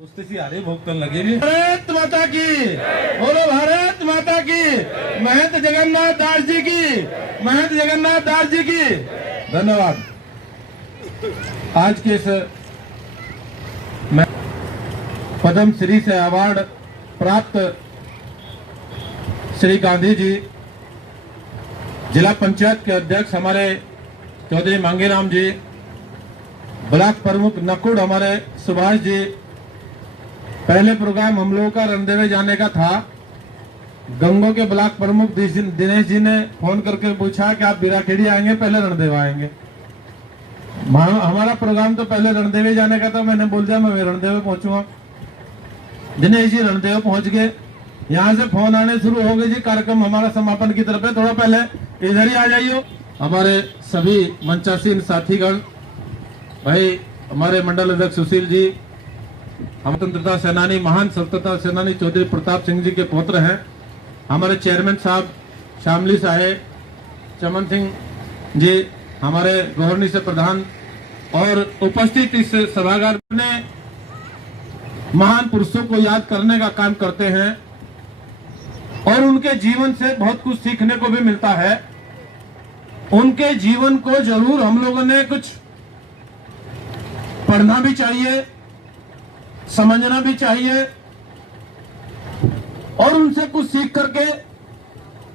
सुस्ती सी आ रही, भूख तो लगी भी। भारत माता की बोलो, भारत माता की, महंत जगन्नाथ दास जी की, महंत जगन्नाथ दास जी की धन्यवाद। आज के इस पद्म श्री से अवार्ड प्राप्त श्री गांधी जी जिला पंचायत के अध्यक्ष हमारे चौधरी मांगेराम जी, ब्लॉक प्रमुख नकुड़ हमारे सुभाष जी। पहले प्रोग्राम हम लोगों का रणदेवे जाने का था। गंगो के ब्लॉक प्रमुख दिनेश जी ने फोन करके पूछा कि आप बिराखेड़ी आएंगे पहले रणदेवा आएंगे। हमारा प्रोग्राम तो पहले रणदेवे जाने का था। मैंने बोल दिया मैं रणदेवे पहुंचूंगा। दिनेश जी रणदेवे पहुंच गए। यहाँ से फोन आने शुरू हो गए, जी कार्यक्रम हमारा समापन की तरफ है, थोड़ा पहले इधर ही आ जाइए। हमारे सभी मंचासीन साथीगण, भाई हमारे मंडल अध्यक्ष सुशील जी, हम स्वतंत्रता सेनानी, महान स्वतंत्रता सेनानी चौधरी प्रताप सिंह जी के पुत्र हैं। हमारे चेयरमैन साहब शामली साहेब, चमन सिंह जी हमारे गवर्नी से प्रधान, और उपस्थित इस सभागार में महान पुरुषों को याद करने का काम करते हैं और उनके जीवन से बहुत कुछ सीखने को भी मिलता है। उनके जीवन को जरूर हम लोगों ने कुछ पढ़ना भी चाहिए, समझना भी चाहिए और उनसे कुछ सीख करके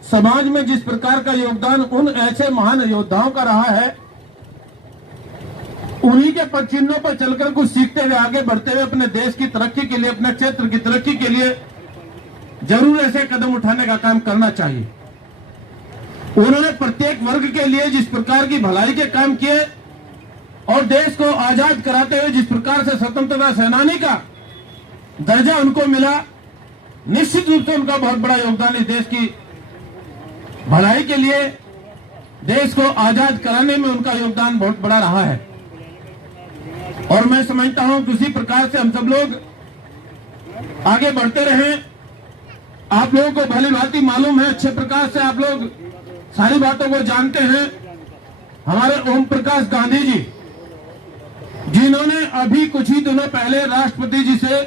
समाज में जिस प्रकार का योगदान उन ऐसे महान योद्धाओं का रहा है, उन्हीं के पद चिन्हों पर चलकर कुछ सीखते हुए आगे बढ़ते हुए अपने देश की तरक्की के लिए, अपने क्षेत्र की तरक्की के लिए जरूर ऐसे कदम उठाने का काम करना चाहिए। उन्होंने प्रत्येक वर्ग के लिए जिस प्रकार की भलाई के काम किए और देश को आजाद कराते हुए जिस प्रकार से स्वतंत्रता सेनानी का दर्जा उनको मिला, निश्चित रूप से उनका बहुत बड़ा योगदान इस देश की भलाई के लिए, देश को आजाद कराने में उनका योगदान बहुत बड़ा रहा है। और मैं समझता हूं कि उसी प्रकार से हम सब लोग आगे बढ़ते रहें। आप लोगों को भली भांति मालूम है, अच्छे प्रकार से आप लोग सारी बातों को जानते हैं। हमारे ओम प्रकाश गांधी जी, जिन्होंने अभी कुछ ही दिनों पहले राष्ट्रपति जी से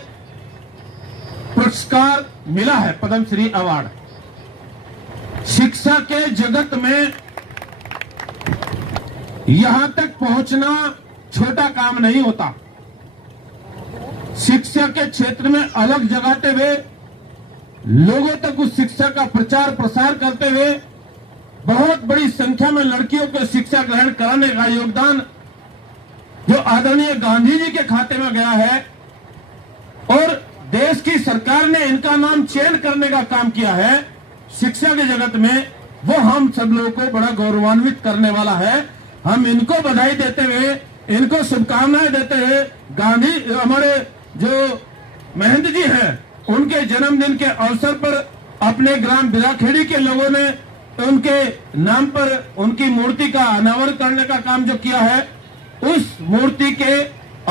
पुरस्कार मिला है, पद्म श्री अवार्ड। शिक्षा के जगत में यहां तक पहुंचना छोटा काम नहीं होता। शिक्षा के क्षेत्र में अलग जगाते हुए लोगों तक उस शिक्षा का प्रचार प्रसार करते हुए बहुत बड़ी संख्या में लड़कियों को शिक्षा ग्रहण कराने का योगदान जो आदरणीय गांधी जी के खाते में गया है और देश की सरकार ने इनका नाम चयन करने का काम किया है शिक्षा के जगत में, वो हम सब लोगों को बड़ा गौरवान्वित करने वाला है। हम इनको बधाई देते हुए, इनको शुभकामनाएं देते हुए, गांधी हमारे जो महंत जी हैं उनके जन्मदिन के अवसर पर अपने ग्राम बिराखेड़ी के लोगों ने उनके नाम पर उनकी मूर्ति का अनावरण करने का काम जो किया है, उस मूर्ति के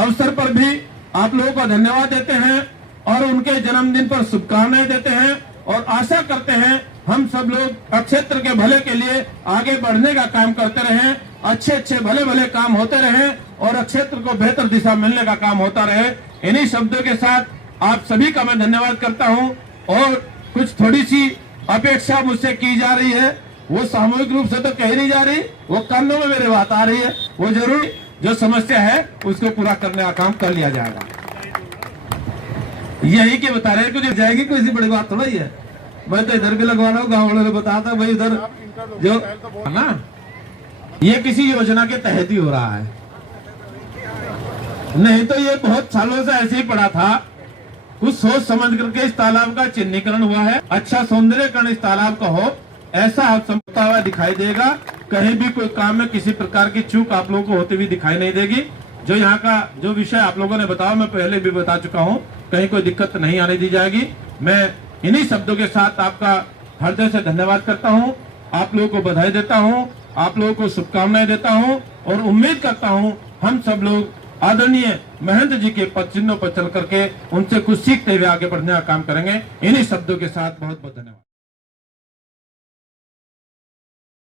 अवसर पर भी आप लोगों को धन्यवाद देते हैं और उनके जन्मदिन पर शुभकामनाएं देते हैं और आशा करते हैं हम सब लोग क्षेत्र के भले के लिए आगे बढ़ने का काम करते रहें, अच्छे अच्छे भले भले काम होते रहें और क्षेत्र को बेहतर दिशा मिलने का काम होता रहे। इन्हीं शब्दों के साथ आप सभी का मैं धन्यवाद करता हूं और कुछ थोड़ी सी अपेक्षा मुझसे की जा रही है, वो सामूहिक रूप से तो कही नहीं जा रही, वो कानों में मेरे बात आ रही है। वो जरूर जो समस्या है उसको पूरा करने का काम कर लिया जाएगा। यही के बता रहे हैं, जाएगी कोई सी बड़ी बात थोड़ा ही है। मैं तो इधर भी लगवा रहा हूँ, गाँव वालों ने बताया था भाई इधर जो है ना, ये किसी योजना के तहत ही हो रहा है, नहीं तो ये बहुत सालों से ऐसे ही पड़ा था। कुछ सोच समझ करके इस तालाब का चिन्हीकरण हुआ है, अच्छा सौंदर्यकरण इस तालाब का हो, ऐसा आप समझता हुआ दिखाई देगा। कहीं भी कोई काम में किसी प्रकार की चूक आप लोगों को होती हुई दिखाई नहीं देगी। जो यहाँ का जो विषय आप लोगों ने बताया, मैं पहले भी बता चुका हूँ, कहीं कोई दिक्कत नहीं आने दी जाएगी। मैं इन्हीं शब्दों के साथ आपका हृदय से धन्यवाद करता हूँ, आप लोगों को बधाई देता हूँ, आप लोगों को शुभकामनाएं देता हूँ और उम्मीद करता हूँ हम सब लोग आदरणीय महंत जी के पद चिन्हों पर चल करके उनसे कुछ सीखते हुए आगे बढ़ने का काम करेंगे। इन्हीं शब्दों के साथ बहुत बहुत धन्यवाद।